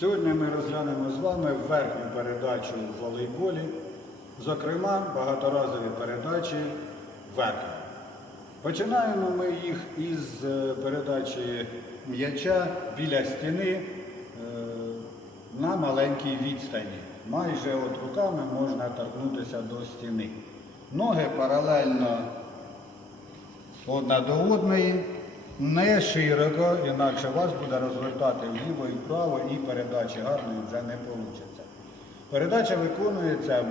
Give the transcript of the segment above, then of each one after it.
Сьогодні ми розглянемо з вами верхню передачу в волейболі, зокрема багаторазові передачі верхні. Починаємо ми їх із е, передачі м'яча біля стіни е, на маленькій відстані. Майже от руками можна торкнутися до стіни. Ноги паралельно одна до одної, не широко, інакше вас буде розвертати вліво і вправо, і передачі гарної вже не вийде. Передача виконується,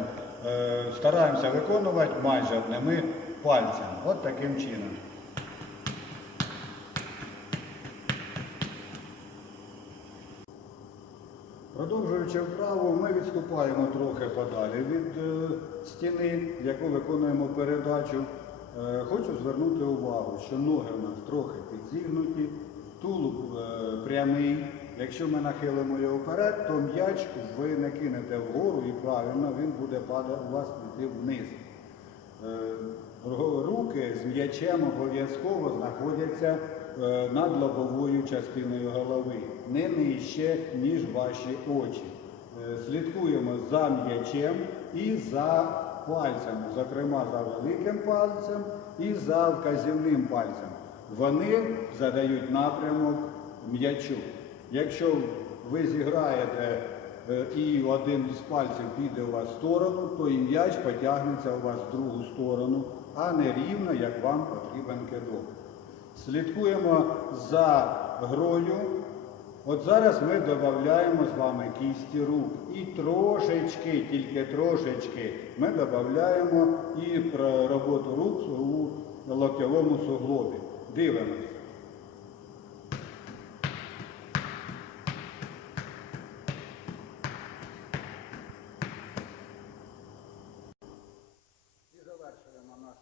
е, стараємося виконувати майже одними пальцями. От таким чином. Продовжуючи вправу, ми відступаємо трохи подалі від е, стіни, яку виконуємо передачу. Е, хочу звернути увагу, що ноги у нас трохи підзігнуті, тулуб е, прямий. Якщо ми нахилимо його вперед, то м'яч ви не кинете вгору і правильно він буде падати у вас йти вниз. Е, Руки з м'ячем обов'язково знаходяться над лобовою частиною голови, не нижче, ніж ваші очі. Слідкуємо за м'ячем і за пальцями, зокрема за великим пальцем і за вказівним пальцем. Вони задають напрямок м'ячу. Якщо ви зіграєте е, і один із пальців піде у вас в сторону, то і м'яч потягнеться у вас в другу сторону, а не рівно, як вам потрібен кидок. Слідкуємо за грою. От зараз ми додаємо з вами кісті рук. І трошечки, тільки трошечки, ми додаємо і про роботу рук у локтєвому суглобі. Дивимося.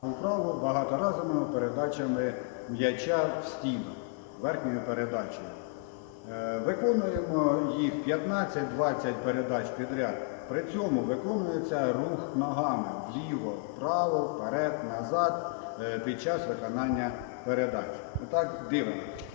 Вправу багаторазовими передачами м'яча в стіну, верхньою передачею. Е, Виконуємо їх 15-20 передач підряд. При цьому виконується рух ногами вліво, вправо, вперед, назад е, під час виконання передач. Отак дивимося.